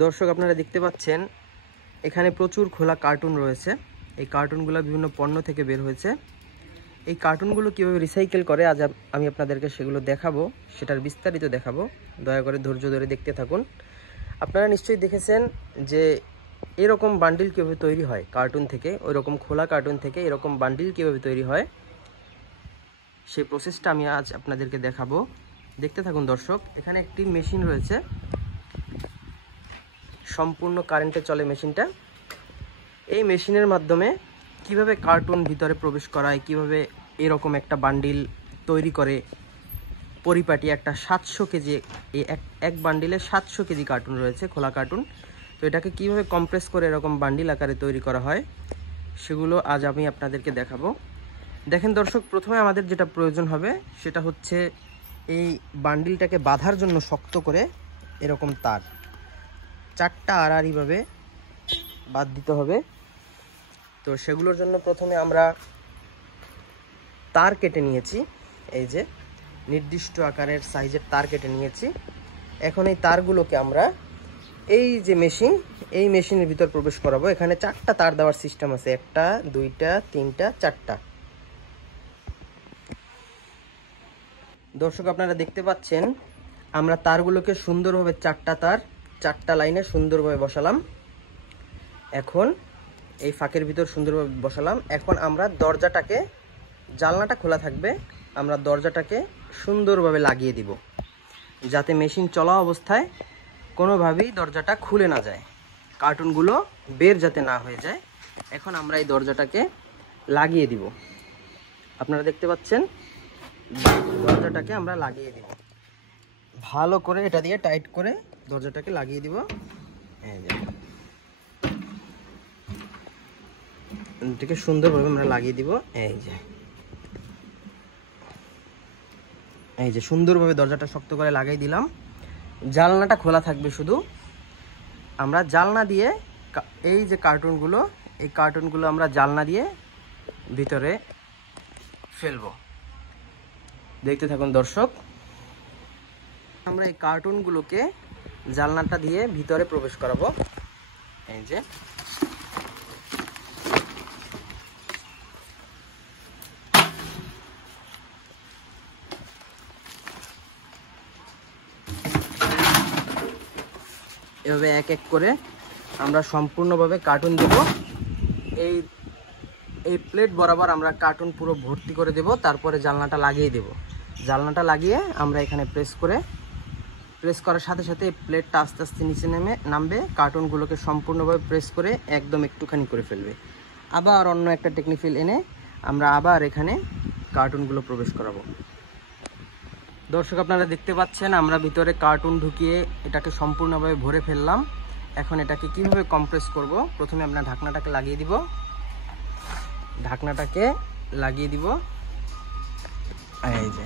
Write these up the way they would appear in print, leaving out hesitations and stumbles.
দর্শক আপনারা দেখতে পাচ্ছেন এখানে প্রচুর খোলা কার্টুন রয়েছে। এই কার্টুনগুলো বিভিন্ন পণ্য থেকে বের হয়েছে। এই কার্টুনগুলো কীভাবে রিসাইকেল করে আজ আমি আপনাদেরকে সেগুলো দেখাবো, সেটার বিস্তারিত দেখাবো। দয়া করে ধৈর্য ধরে দেখতে থাকুন। আপনারা নিশ্চয়ই দেখেছেন যে এরকম বান্ডিল কীভাবে তৈরি হয় কার্টুন থেকে, ওই রকম খোলা কার্টুন থেকে এরকম বান্ডিল কীভাবে তৈরি হয় সেই প্রসেসটা আমি আজ আপনাদেরকে দেখাবো। দেখতে থাকুন দর্শক। এখানে একটি মেশিন রয়েছে, সম্পূর্ণ কারেন্টে চলে মেশিনটা। এই মেশিনের মাধ্যমে কিভাবে কার্টুন ভিতরে প্রবেশ করায়, কিভাবে এরকম একটা বান্ডিল তৈরি করে পরিপাটি একটা 700 কেজি, এই এক বান্ডিলে 700 কেজি কার্টুন রয়েছে, খোলা কার্টুন। তো এটাকে কিভাবে কম্প্রেস করে এরকম বান্ডিল আকারে তৈরি করা হয় সেগুলো আজ আমি আপনাদেরকে দেখাবো। দেখেন দর্শক, প্রথমে আমাদের যেটা প্রয়োজন হবে সেটা হচ্ছে এই বান্ডিলটাকে বাঁধার জন্য শক্ত করে এরকম তার 4টা আড়াআড়িভাবে বাঁধ দিতে হবে। তো সেগুলোর জন্য প্রথমে আমরা তার কেটে নিয়েছি, এই যে নির্দিষ্ট আকারের সাইজের তার কেটে নিয়েছি। এখন এই তারগুলোকে আমরা এই যে মেশিন, এই মেশিনের ভিতর প্রবেশ করাবো। এখানে 4টা তার দেওয়ার সিস্টেম আছে, 1টা 2টা 3টা 4টা। দর্শক আপনারা দেখতে পাচ্ছেন আমরা তারগুলোকে সুন্দরভাবে 4টা তার 4টা লাইনে সুন্দরভাবে বসালাম। এখন এই ফাঁকের ভিতর সুন্দরভাবে বসালাম। এখন আমরা দরজাটাকে, জানলাটা খোলা থাকবে, আমরা দরজাটাকে সুন্দরভাবে লাগিয়ে দিব যাতে মেশিন চলা অবস্থায় কোনোভাবেই দরজাটা খুলে না যায়, কার্টুনগুলো বের যাতে না হয়ে যায়। এখন আমরা এই দরজাটাকে লাগিয়ে দিব। আপনারা দেখতে পাচ্ছেন দরজাটাকে আমরা লাগিয়ে দিব ভালো করে, এটা দিয়ে টাইট করে দরজাটাকে লাগিয়ে দিব। এটাকে সুন্দরভাবে আমরা লাগিয়ে দিব। এই যে সুন্দরভাবে দরজাটা শক্ত করে লাগিয়ে দিলাম। জানলাটা খোলা থাকবে, শুধু আমরা জানলা দিয়ে এই যে কার্টুনগুলো, এই কার্টুনগুলো আমরা জানলা দিয়ে ভিতরে ফেলবো। দেখতে থাকুন দর্শক। আমরা এই কার্টুনগুলোকে জানলাটা দিয়ে ভিতরে প্রবেশ করাবো। এই যে এভাবে এক এক করে আমরা সম্পূর্ণভাবে কার্টুন দেব। এই প্লেট বরাবর আমরা কার্টুন পুরো ভর্তি করে দেব। তারপরে জানলাটা লাগিয়ে দেব। জানলাটা লাগিয়ে আমরা এখানে প্রেস করার সাথে সাথে এই প্লেটটা আস্তে আস্তে নিচে নামবে। কার্টুনগুলোকে সম্পূর্ণভাবে প্রেস করে একদম একটুখানি করে ফেলবে। আবার অন্য একটা টেকনিফিল এনে আমরা আবার এখানে কার্টুনগুলো প্রবেশ করাবো। দর্শক আপনারা দেখতে পাচ্ছেন আমরা ভিতরে কার্টুন ঢুকিয়ে এটাকে সম্পূর্ণভাবে ভরে ফেললাম। এখন এটাকে কিভাবে কম্প্রেস করব, প্রথমে আমরা ঢাকনাটাকে লাগিয়ে দিব। এই যে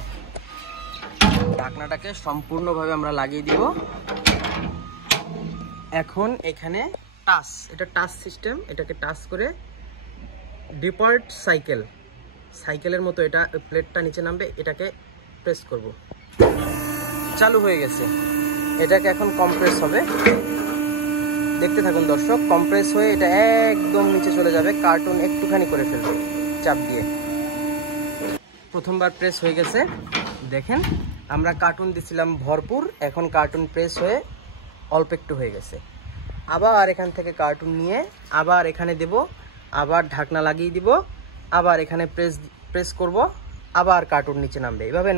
ঢাকনাটাকে সম্পূর্ণভাবে আমরা লাগিয়ে দিব। এখন এখানে এটা টাচ সিস্টেম, এটাকে টাচ করে ডিফল্ট সাইকেলের মতো এটা প্লেটটা নিচে নামবে, এটাকে প্রেস করব। চালু হয়ে গেছে। এটাকে এখন কম্প্রেস হবে। দেখতে থাকুন দর্শক। কম্প্রেস হয়ে এটা একদম নিচে চলে যাবে। কার্টুন একটুখানি করে ফেলবে চাপ দিয়ে। প্রথমবার প্রেস হয়ে গেছে। দেখেন আমরা কার্টুন দিছিলাম ভরপুর, এখন কার্টুন প্রেস হয়ে অল্প একটু হয়ে গেছে। আবার এখান থেকে কার্টুন নিয়ে আবার এখানে দেব, আবার ঢাকনা লাগিয়ে দিব, আবার এখানে প্রেস করব, আবার কার্টুন নিচে নামবে। এভাবে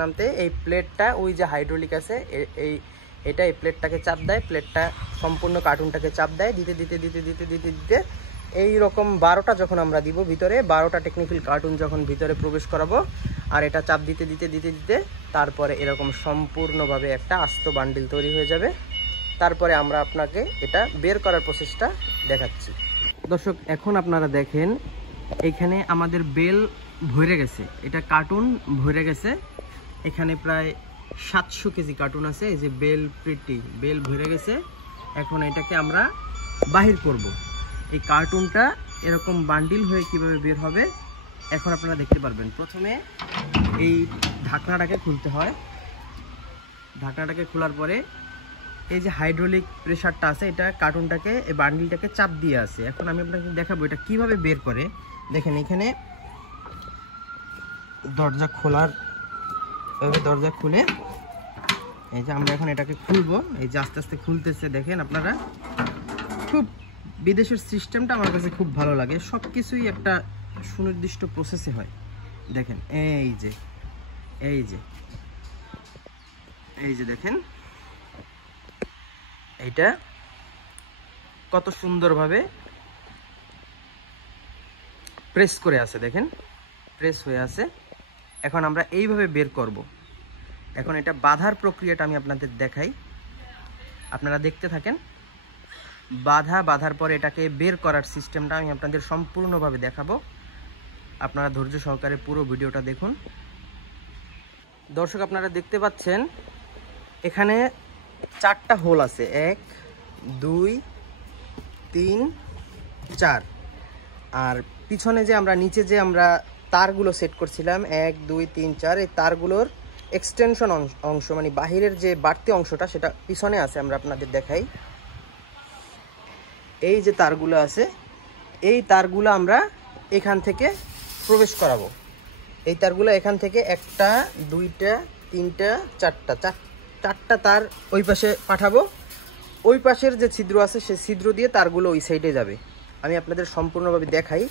নামতে এই প্লেটটা, ওই যে হাইড্রোলিক আছে, এই প্লেটটাকে চাপ দেয়, প্লেটটা সম্পূর্ণ কার্টুনটাকে চাপ দেয়। দিতে এই রকম 12টা যখন আমরা দিব ভিতরে, 12টা টেকনিক্যাল কার্টুন যখন ভিতরে প্রবেশ করাবো, আর এটা চাপ দিতে তারপরে এরকম সম্পূর্ণভাবে একটা আস্ত বান্ডিল তৈরি হয়ে যাবে। তারপরে আমরা আপনাকে এটা বের করার প্রসেসটা দেখাচ্ছি। দর্শক এখন আপনারা দেখেন এখানে আমাদের বেল ভরে গেছে, এটা কার্টুন ভরে গেছে। এখানে প্রায় 700 কেজি কার্টুন আছে। এই যে বেল ভরে গেছে। এখন এটাকে আমরা বাহির করব। এই কার্টুনটা এরকম বান্ডিল হয়ে কিভাবে বের হবে এখন আপনারা দেখতে পারবেন। প্রথমে এই ঢাকনাটাকে খুলতে হয়। ঢাকনাটাকে খোলার পরে এই যে হাইড্রোলিক প্রেসারটা আছে, এটা কার্টুনটাকে, এই বান্ডিলটাকে চাপ দিয়ে আছে। এখন আমি আপনাকে দেখাবো এটা কিভাবে বের করে। দেখেন এখানে দরজা খোলার, এভাবে দরজা খুলে এই যে আমরা এখন এটাকে খুলবো। এই যে আস্তে আস্তে খুলতেছে, দেখেন আপনারা। খুব বিদেশের সিস্টেমটা আমার কাছে খুব ভালো লাগে, সব কিছুই একটা সুনির্দিষ্ট প্রসেসে হয়। দেখেন এই যে এই যে এই যে দেখেন এইটা কত সুন্দরভাবে প্রেস করে আছে, দেখেন প্রেস হয়ে আছে। এখন আমরা এইভাবে বের করব। এখন এটা বাঁধার প্রক্রিয়াটা আমি আপনাদের দেখাই, আপনারা দেখতে থাকেন। বাঁধার পর এটাকে বের করার সিস্টেমটা আমি আপনাদের সম্পূর্ণভাবে দেখাবো। আপনারা ধৈর্য সহকারে পুরো ভিডিওটা দেখুন। দর্শক, আপনারা দেখতে পাচ্ছেন এখানে 4টা হোল আছে, 1 2 3 4। আর পিছনে যে আমরা নিচে যে আমরা তারগুলো সেট করছিলাম 1 2 3 4, এই তারগুলোর এক্সটেনশন অংশ মানে বাহিরের যে বাড়তি অংশটা সেটা পিছনে আছে। আমরা আপনাদের দেখাই, এই যে তারগুলো আছে, এই তারগুলো আমরা এখান থেকে প্রবেশ করাবো। এই তারগুলো এখান থেকে 1টা 2টা 3টা 4টা তার ওই পাশে পাঠাবো। ওই পাশের যে ছিদ্র আছে সেই ছিদ্র দিয়ে তারগুলো ওই সাইডে যাবে। আমি আপনাদের সম্পূর্ণভাবে দেখাই,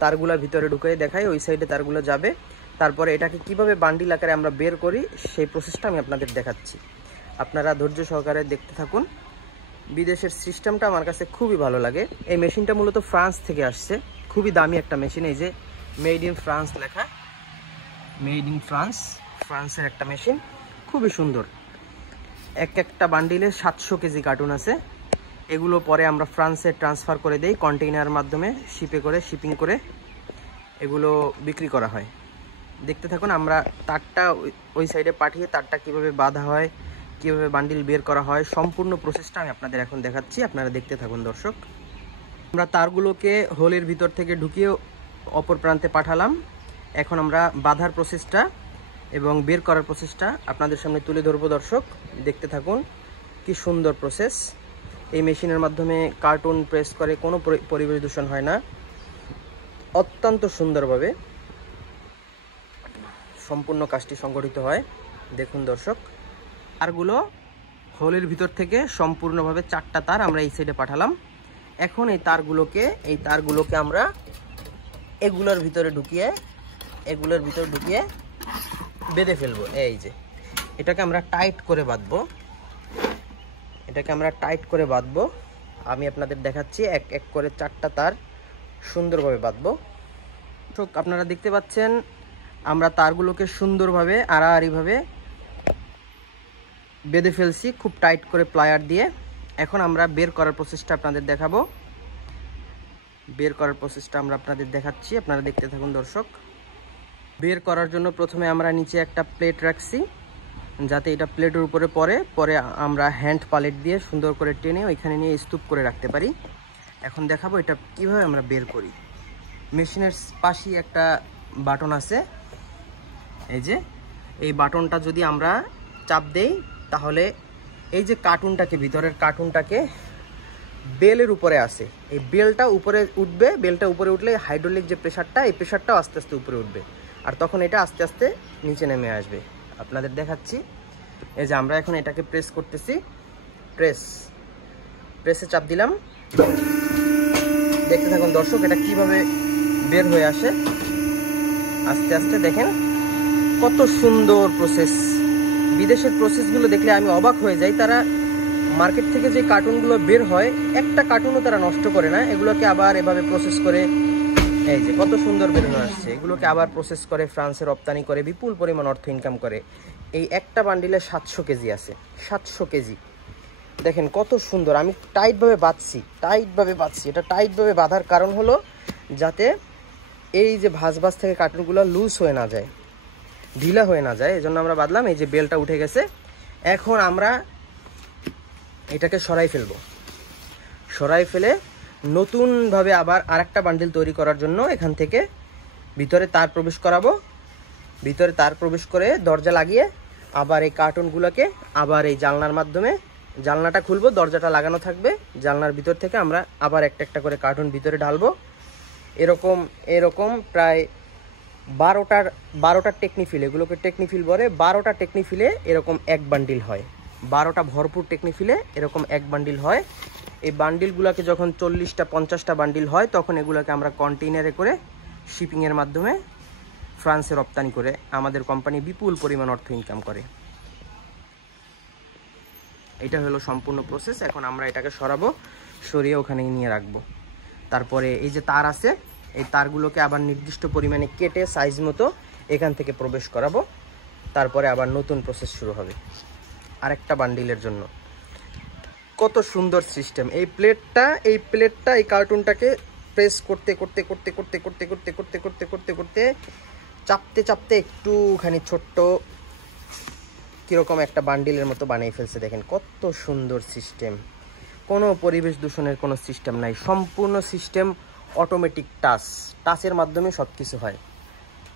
তারগুলো ভিতরে ঢুকিয়ে দেখাই, ওই সাইডে তারগুলো যাবে। তারপরে এটাকে কিভাবে বান্ডিল আকারে আমরা বের করি সেই প্রসেসটা আমি আপনাদের দেখাচ্ছি। আপনারা ধৈর্য সহকারে দেখতে থাকুন। বিদেশের সিস্টেমটা আমার কাছে খুবই ভালো লাগে। এই মেশিনটা মূলত ফ্রান্স থেকে আসছে, খুবই দামি একটা মেশিন। এই যে মেড ইন ফ্রান্স লেখা, মেড ইন ফ্রান্স, ফ্রান্সের একটা মেশিন, খুবই সুন্দর। একটা বান্ডিলে 700 কেজি কার্টুন আছে। এগুলো পরে আমরা ফ্রান্সে ট্রান্সফার করে দেই কন্টেইনার মাধ্যমে, শিপিং করে এগুলো বিক্রি করা হয়। দেখতে থাকুন। আমরা তারটা ওই সাইডে পাঠিয়ে তারটা কিভাবে বাঁধা হয়, কিভাবে বান্ডিল বের করা হয়, সম্পূর্ণ প্রসেসটা আমি আপনাদের এখন দেখাচ্ছি। আপনারা দেখতে থাকুন দর্শক। আমরা তারগুলোকে হোলের ভিতর থেকে ঢুকিয়ে অপর প্রান্তে পাঠালাম। এখন আমরা বাঁধার প্রসেসটা এবং বের করার প্রসেসটা আপনাদের সামনে তুলে ধরবো। দর্শক দেখতে থাকুন, কি সুন্দর প্রসেস। এই মেশিনের মাধ্যমে কার্টুন প্রেস করে কোনো পরিবেশ দূষণ হয় না, অত্যন্ত সুন্দরভাবে সম্পূর্ণ কাজটি সংগঠিত হয়। দেখুন দর্শক, তারগুলো হোলের ভিতর থেকে সম্পূর্ণভাবে 4টা তার আমরা এই সাইডে পাঠালাম। এখন এই তারগুলোকে আমরা এগুলোর ভিতরে ঢুকিয়ে বেঁধে ফেলবো। এই যে এটাকে আমরা টাইট করে বাঁধবো। আমি আপনাদের দেখাচ্ছি এক এক করে 4টা তার সুন্দরভাবে বাঁধবো। আপনারা দেখতে পাচ্ছেন আমরা তারগুলোকে সুন্দরভাবে আড়াআড়িভাবে বেঁধে ফেলছি, খুব টাইট করে প্লায়ার দিয়ে। এখন আমরা বের করার প্রসেসটা আপনাদের দেখাবো। বের করার প্রসেসটা আমরা আপনাদের দেখাচ্ছি, আপনারা দেখতে থাকুন দর্শক। বের করার জন্য প্রথমে আমরা নিচে একটা প্লেট রাখছি, যাতে এটা প্লেটের উপরে পরে আমরা হ্যান্ড পালেট দিয়ে সুন্দর করে টেনে ওইখানে নিয়ে স্তূপ করে রাখতে পারি। এখন দেখাবো এটা কিভাবে আমরা বের করি। মেশিনের পাশেই একটা বাটন আছে, এই যে এই বাটনটা যদি আমরা চাপ দেই তাহলে এই যে ভিতরের কার্টুনটাকে বেলের উপরে আসে, এই বেলটা উপরে উঠবে। বেলটা উপরে উঠলে হাইড্রোলিক যে প্রেসারটা, এই প্রেসারটাও আস্তে আস্তে উপরে উঠবে, আর তখন এটা আস্তে আস্তে নিচে নেমে আসবে। আপনাদের দেখাচ্ছি, এই যে আমরা এখন এটাকে প্রেস করতেছি। প্রেসে চাপ দিলাম, দেখতে থাকুন দর্শক এটা কিভাবে বের হয়ে আসে আস্তে আস্তে। দেখেন কত সুন্দর প্রসেস। বিদেশের প্রসেসগুলো দেখলে আমি অবাক হয়ে যাই। তারা মার্কেট থেকে যে কার্টুনগুলো বের হয়, একটা কার্টুনও তারা নষ্ট করে না, এগুলোকে আবার এভাবে প্রসেস করে, এই যে কত সুন্দর বেরোনো আসছে, এগুলোকে আবার প্রসেস করে ফ্রান্সে রপ্তানি করে বিপুল পরিমাণ অর্থ ইনকাম করে। এই একটা বান্ডিলে 700 কেজি আছে, 700 কেজি। দেখেন কত সুন্দর। আমি টাইটভাবে বাঁধছি। এটা টাইটভাবে বাঁধার কারণ হলো যাতে এই যে ভাঁজ থেকে কার্টুনগুলো লুজ হয়ে না যায়, ঢিলা হয়ে না যায়, এজন্য আমরা বাঁধলাম। এই যে বেলটা উঠে গেছে, এখন আমরা এটাকে সরাই ফেলে নতুনভাবে আবার আরেকটা বান্ডিল তৈরি করার জন্য এখান থেকে ভিতরে তার প্রবেশ করাবো। ভিতরে তার প্রবেশ করে দরজা লাগিয়ে আবার এই কার্টুনগুলোকে আবার এই জানলার মাধ্যমে জানলাটা খুলবো, দরজাটা লাগানো থাকবে, জানলার ভিতর থেকে আমরা আবার একটা একটা করে কার্টুন ভিতরে ঢালবো। এরকম প্রায় 12টা টেকনিফিল, এগুলোকে টেকনিফিল বলে। 12টা টেকনিফিলে এরকম এক বান্ডিল হয়, 12টা ভরপুর টেকনিফিলে এরকম এক বান্ডিল হয়। এই বান্ডিলগুলোকে যখন 40টা 50টা বান্ডিল হয়, তখন এগুলোকে আমরা কন্টেইনারে করে শিপিংয়ের মাধ্যমে ফ্রান্সে রপ্তানি করে আমাদের কোম্পানি বিপুল পরিমাণ অর্থ ইনকাম করে। এটা হলো সম্পূর্ণ প্রসেস। এখন আমরা এটাকে সরাবো, সরিয়ে ওখানে নিয়ে রাখবো। তারপরে এই যে তার আছে, এই তারগুলোকে আবার নির্দিষ্ট পরিমাণে কেটে সাইজ মতো এখান থেকে প্রবেশ করাবো। তারপরে আবার নতুন প্রসেস শুরু হবে আরেকটা বান্ডিলের জন্য। কত সুন্দর সিস্টেম! এই প্লেটটা এই কার্টুনটাকে প্রেস করতে করতে করতে করতে করতে করতে করতে করতে করতে করতে চাপতে চাপতে একটুখানি ছোট্ট কীরকম একটা বান্ডিলের মতো বানিয়ে ফেলছে। দেখেন কত সুন্দর সিস্টেম, কোনো পরিবেশ দূষণের কোনো সিস্টেম নাই, সম্পূর্ণ সিস্টেম অটোমেটিক টাচের মাধ্যমে সব কিছু হয়,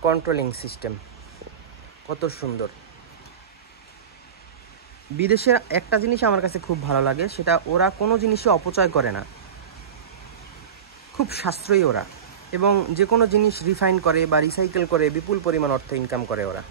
কন্ট্রোলিং সিস্টেম। কত সুন্দর! বিদেশের একটা জিনিস আমার কাছে খুব ভালো লাগে, সেটা ওরা কোনো জিনিসই অপচয় করে না, খুব সাশ্রয়ী ওরা, এবং যে কোনো জিনিস রিফাইন করে বা রিসাইকেল করে বিপুল পরিমাণ অর্থ ইনকাম করে ওরা।